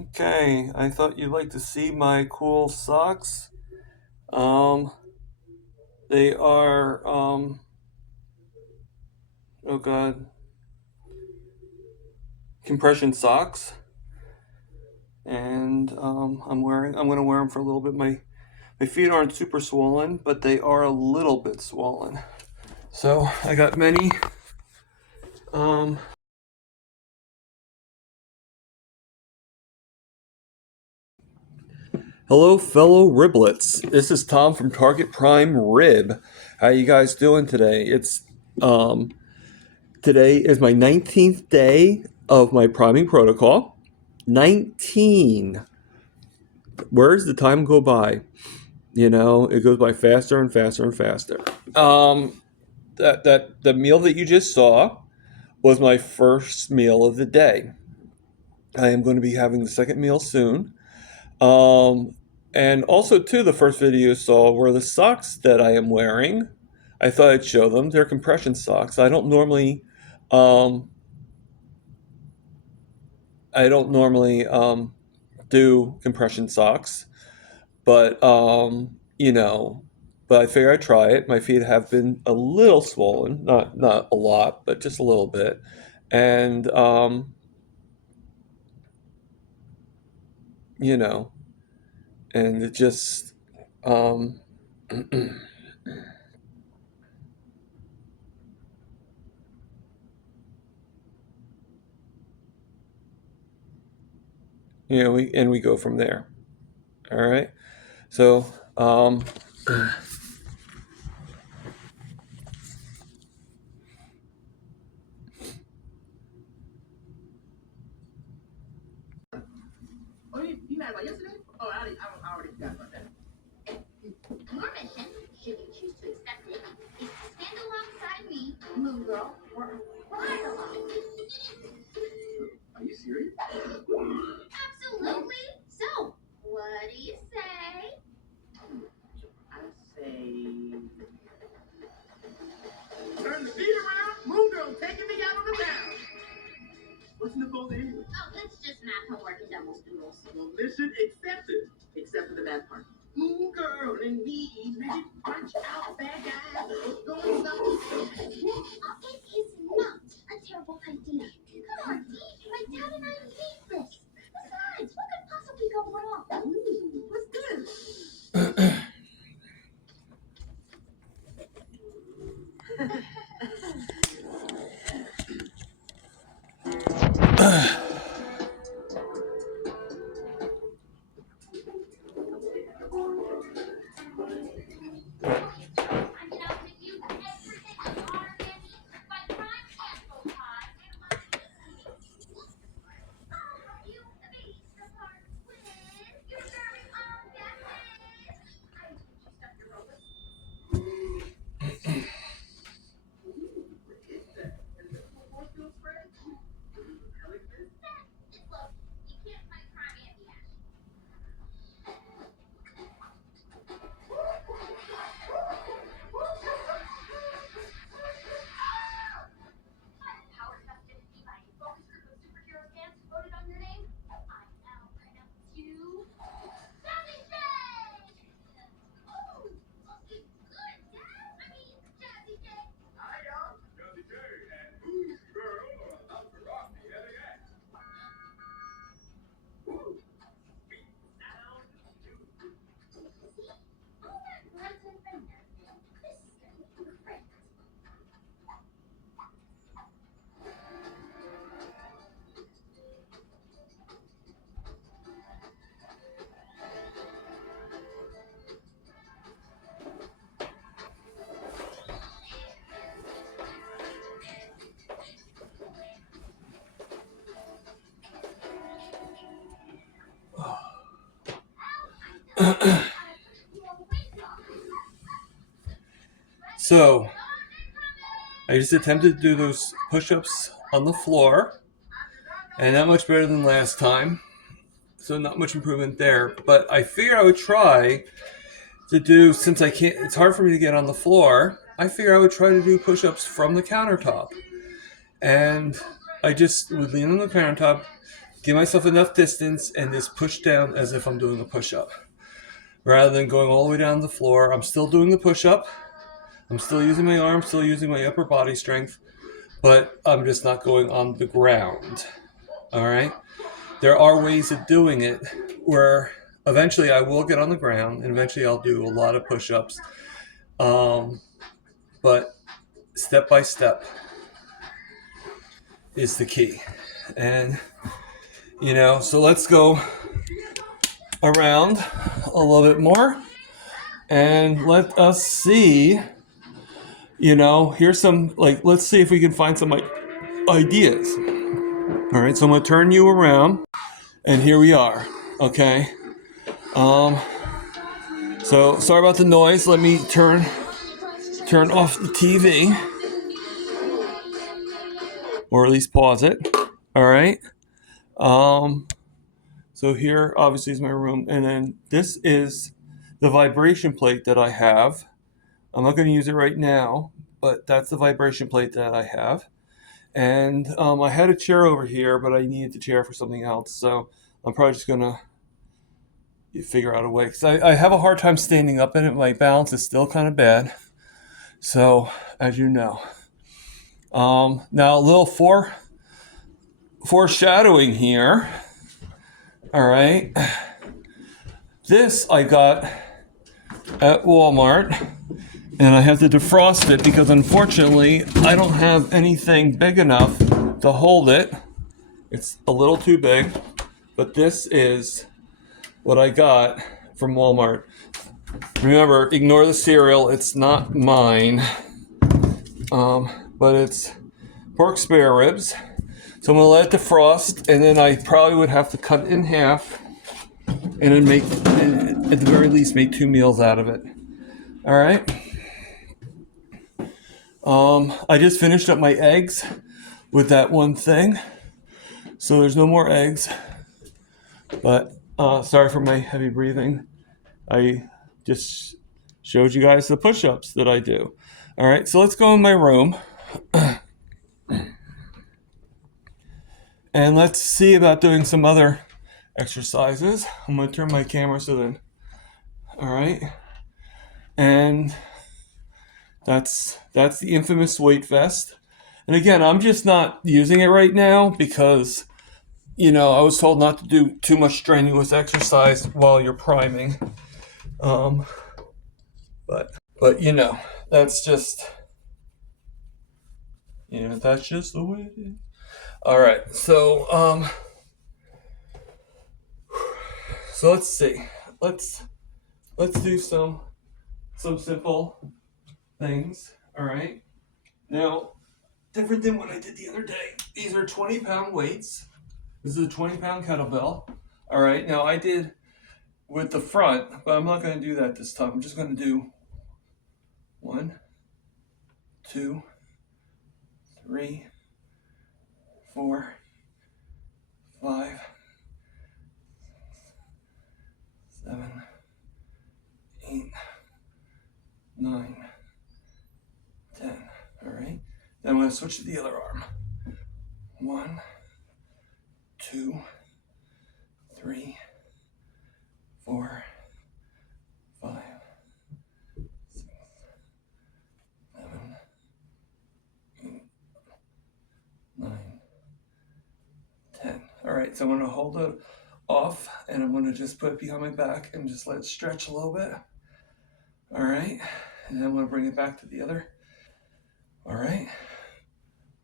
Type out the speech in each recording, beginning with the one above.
Okay, I thought you'd like to see my cool socks. Um, they are, oh god, compression socks. And I'm gonna wear them for a little bit. My feet aren't super swollen, but they are a little bit swollen. So I got many. Um, Hello, fellow riblets. This is Tom from Target Prime Rib. How you guys doing today? Um, Today is my 19th day of my priming protocol. 19. Where does the time go by? You know, it goes by faster and faster and faster. That the meal that you just saw was my first meal of the day. I am going to be having the second meal soon. Um, and also, too, the first video you saw were the socks that I am wearing. I thought I'd show them. They're compression socks. Um, I don't normally do compression socks, but but I figure I'd try it. My feet have been a little swollen, not a lot, but just a little bit, and you know, and it just um, we go from there. All right. So, Oh, you had about yesterday? Oh, I already forgot about that. Your mission, should you choose to accept it, is to stand alongside me, Moon Girl, or ride along. Are you serious? Absolutely. So, what do you say? I say. Turn the beat around. Moon Girl taking me out on the town. What's Nicole anyway? Oh, that's just math homework and devil's doodles. Well, mission accepted. Except for the bad part. Moon Girl and me ready to punch out bad guys. Going something. It is not a terrible idea. Come on, my dad and I hate this. Besides, what could possibly go wrong? What's this? so I just attempted to do those push-ups on the floor, and not much better than last time. So not much improvement there. But I figured I would try to do, since I can't. It's hard for me to get on the floor. I figure I would try to do push-ups from the countertop, and I just would lean on the countertop, give myself enough distance and just push down as if I'm doing a push-up. Rather than going all the way down the floor, I'm still doing the push-up. I'm still using my arms, still using my upper body strength, but I'm just not going on the ground. All right? There are ways of doing it where eventually I will get on the ground and eventually I'll do a lot of push-ups. But step by step is the key. And, so let's go around a little bit more and let us see, here's some, let's see if we can find some ideas. All right, so I'm going to turn you around and here we are. Okay. So sorry about the noise. Let me turn off the TV, or at least pause it. All right. So here obviously is my room, and then this is the vibration plate that I have. I'm not going to use it right now, but that's the vibration plate that I have. And I had a chair over here, but I needed the chair for something else, so I'm probably just going to figure out a way, because I have a hard time standing up in it. My balance is still kind of bad, so as you know. Now a little foreshadowing here. All right, this I got at Walmart, and I have to defrost it because unfortunately I don't have anything big enough to hold it. It's a little too big, but this is what I got from Walmart. Remember, ignore the cereal, it's not mine, but it's pork spare ribs. So I'm gonna let it defrost, and then I probably would have to cut it in half and then at the very least, make 2 meals out of it. All right. I just finished up my eggs with that one thing, so there's no more eggs. But sorry for my heavy breathing. I just showed you guys the push-ups that I do. All right, so let's go in my room. And let's see about doing some other exercises. I'm going to turn my camera so then. All right. And that's the infamous weight vest. And again, I'm just not using it right now because, I was told not to do too much strenuous exercise while you're priming. But that's just, that's just the way it is. All right, so let's see. Let's do some simple things. All right. Now, different than what I did the other day. These are 20-pound weights. This is a 20-pound kettlebell. All right. Now I did with the front, but I'm not going to do that this time. I'm just going to do 1, 2, 3, 4, 5, 7, 8, 9, 10. All right. Then I'm going to switch to the other arm. 1, 2, 3, 4, 5, 6, 7, 8, 9, 10. All right, so I'm going to hold it off, and I'm going to just put it behind my back and just let it stretch a little bit. All right, and then I'm going to bring it back to the other. All right,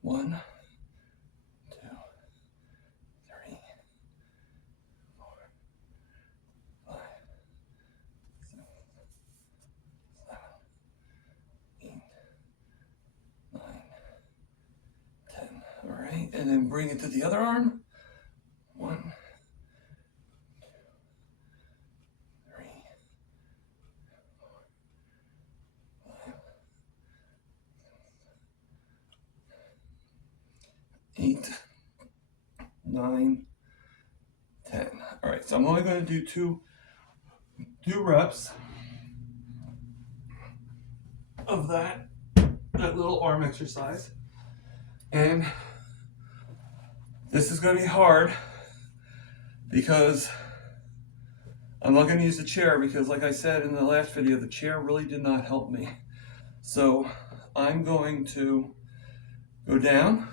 1, 2, 3, 4, 5, 6, 7, 8, 9, 10. All right, and then bring it to the other arm. 1, 2, 3, 4, 5, 8, 9, 10. All right, so I'm only going to do two reps of that little arm exercise. And this is going to be hard because I'm not going to use the chair because, like I said in the last video, the chair really did not help me. So I'm going to go down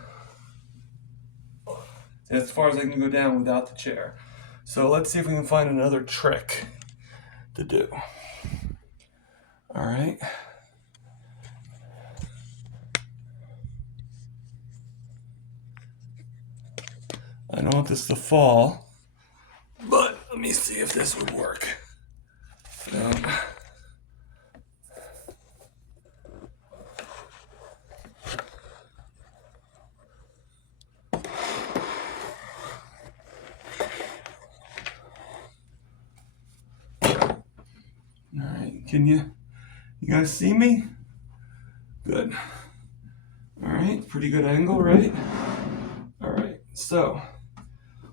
as far as I can go down without the chair. So let's see if we can find another trick to do. All right. I don't want this to fall, but let me see if this would work. All right, can you guys see me? Good. All right, pretty good angle, right? All right, so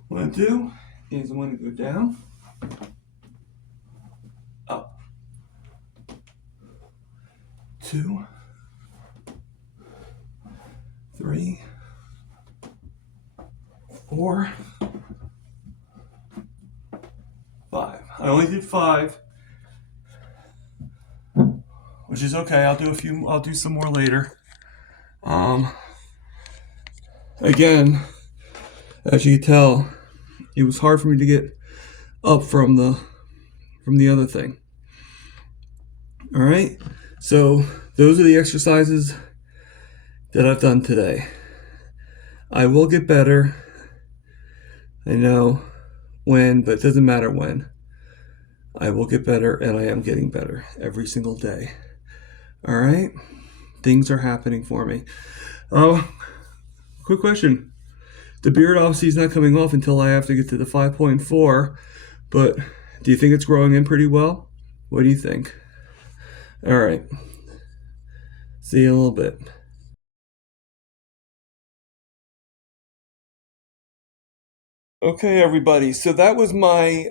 what I'm gonna do is I'm gonna go down, up, 2, 3, 4, 5. I only did 5, which is okay. I'll do some more later. Again, as you can tell, it was hard for me to get up from the other thing. All right, so those are the exercises that I've done today. I will get better. I know when, but it doesn't matter when. I will get better, and I am getting better every single day. All right, things are happening for me. Oh, quick question. The beard obviously is not coming off until I have to get to the 5.4, but do you think it's growing in pretty well? What do you think? All right. See you in a little bit. Okay, everybody. So that was my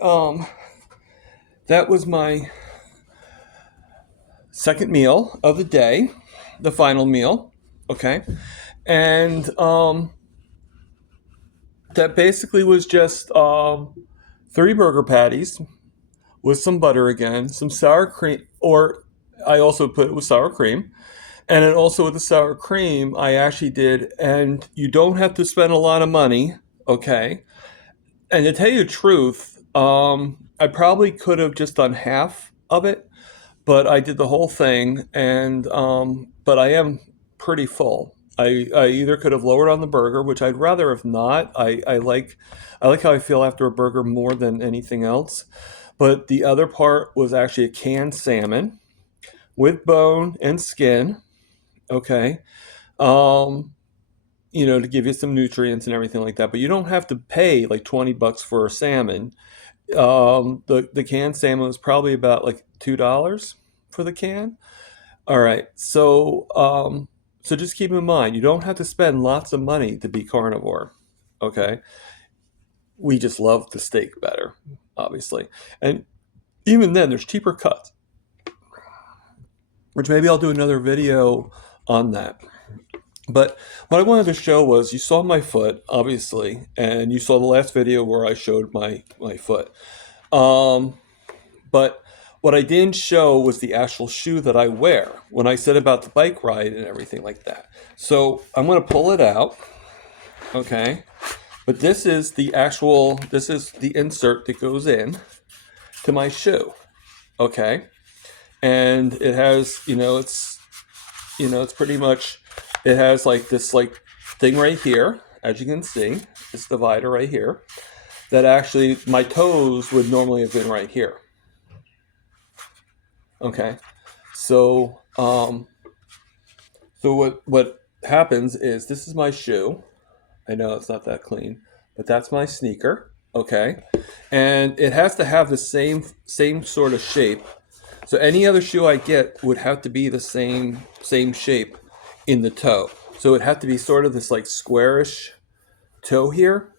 second meal of the day, the final meal. Okay, and that basically was just 3 burger patties with some butter again, some sour cream, or I also put it with sour cream. And then also with the sour cream, I actually did, and you don't have to spend a lot of money, okay? And to tell you the truth, I probably could have just done half of it, but I did the whole thing, and but I am pretty full. I either could have lowered on the burger, which I'd rather have not. I like how I feel after a burger more than anything else. But the other part was actually a canned salmon with bone and skin. Okay. To give you some nutrients and everything like that. But you don't have to pay like $20 for a salmon. The canned salmon was probably about like $2 for the can. All right. So just keep in mind, you don't have to spend lots of money to be carnivore. Okay. We just love the steak better, obviously. And even then, there's cheaper cuts, which maybe I'll do another video on that. But what I wanted to show was you saw my foot, obviously, and you saw the last video where I showed my foot. But what I didn't show was the actual shoe that I wear when I said about the bike ride and everything like that. So I'm going to pull it out, okay? But this is the insert that goes in to my shoe, okay? And it has, it's pretty much, it has like this like thing right here, as you can see, this divider right here, that actually my toes would normally have been right here. Okay, so what happens is this is my shoe. I know it's not that clean, but that's my sneaker. Okay, and it has to have the same sort of shape. So any other shoe I get would have to be the same shape in the toe. So it had to be sort of this like squarish toe here.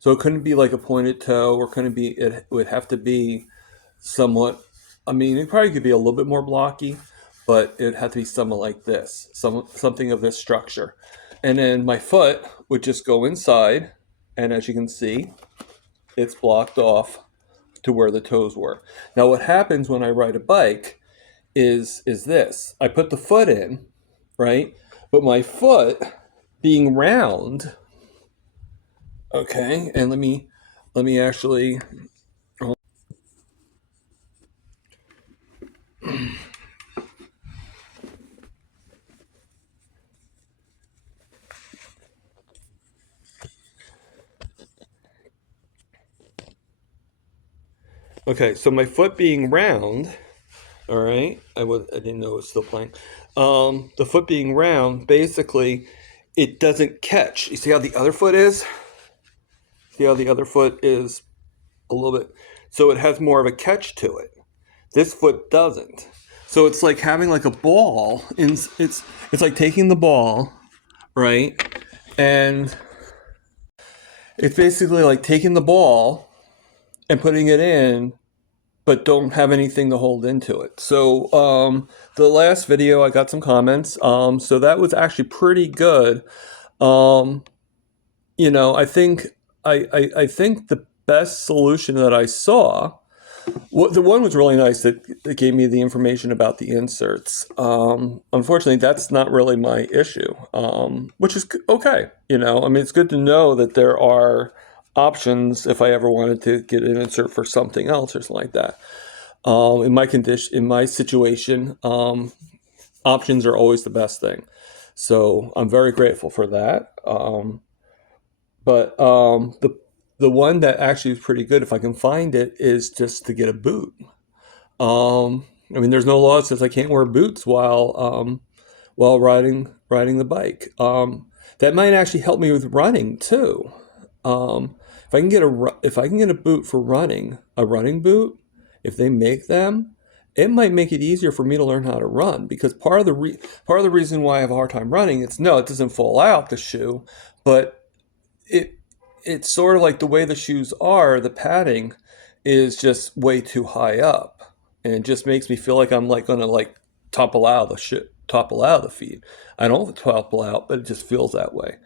So it couldn't be like a pointed toe, or couldn't be. It would have to be somewhat. I mean, it probably could be a little bit more blocky, but it would have to be somewhat like this, something of this structure. And then my foot would just go inside, and as you can see, it's blocked off to where the toes were. Now what happens when I ride a bike is this. I put the foot in, right? But my foot being round, okay, and let me actually okay, so my foot being round, all right, I didn't know it was still playing. The foot being round, basically, it doesn't catch. You see how the other foot is? See how the other foot is a little bit, so it has more of a catch to it. This foot doesn't. So it's like having like a ball. It's like taking the ball, right? And it's basically like taking the ball and putting it in, but don't have anything to hold into it. So the last video, I got some comments. So that was actually pretty good. You know, I think I think the best solution that I saw. Well, the one was really nice that gave me the information about the inserts. Unfortunately, that's not really my issue, which is okay. You know, I mean, it's good to know that there are options if I ever wanted to get an insert for something else or something like that. In my situation, options are always the best thing. So I'm very grateful for that. But the one that actually is pretty good, if I can find it, is just to get a boot. I mean, there's no law that says I can't wear boots while riding the bike. That might actually help me with running too. If I can get a boot for running, a running boot, if they make them, it might make it easier for me to learn how to run. Because part of the reason why I have a hard time running, it doesn't fall out, the shoe, but it's sort of like the way the shoes are, the padding is just way too high up, and it just makes me feel like I'm like gonna like topple out of the feet. I don't topple out, but it just feels that way.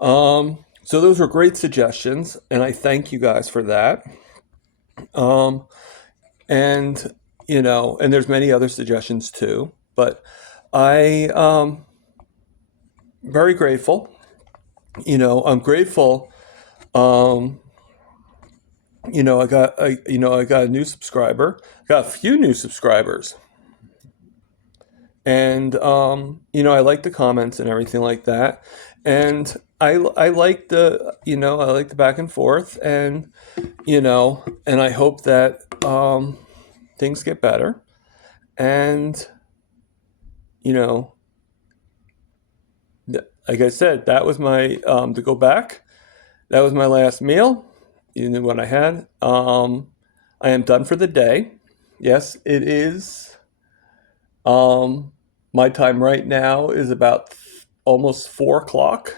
So those were great suggestions, and I thank you guys for that. And you know, and there's many other suggestions too, but I very grateful. You know, I'm grateful. You know, I got a new subscriber. Got a few new subscribers, and you know, I like the comments and everything like that, and I like the back and forth, and you know, and I hope that things get better, and you know, like I said, that was my to go back. That was my last meal. You knew what I had. I am done for the day. Yes, it is. My time right now is about almost 4 o'clock.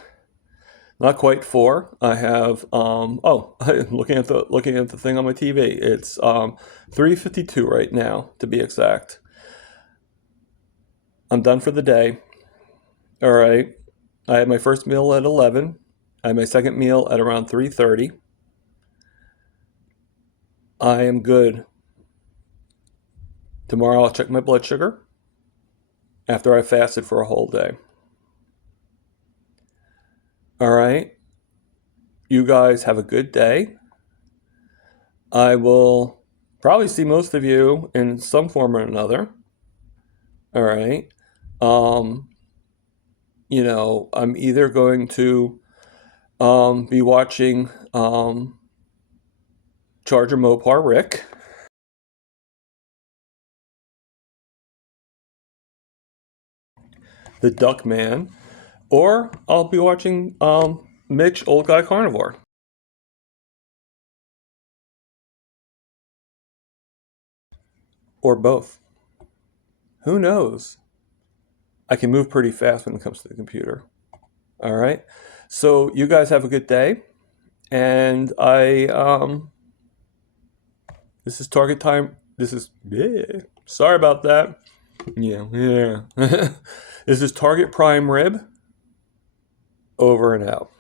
Not quite 4. I have looking at the thing on my TV. It's 3:52 right now, to be exact. I'm done for the day. All right. I had my first meal at 11. I had my second meal at around 3:30. I am good. Tomorrow I'll check my blood sugar after I fasted for a whole day. All right. You guys have a good day. I will probably see most of you in some form or another. All right. You know, I'm either going to be watching Charger Mopar Rick, the Duck Man, or I'll be watching Mitch, Old Guy Carnivore. Or both. Who knows? I can move pretty fast when it comes to the computer. All right. So you guys have a good day. And this is Target Time. Sorry about that. Yeah. This is Target Prime Rib. Over and out.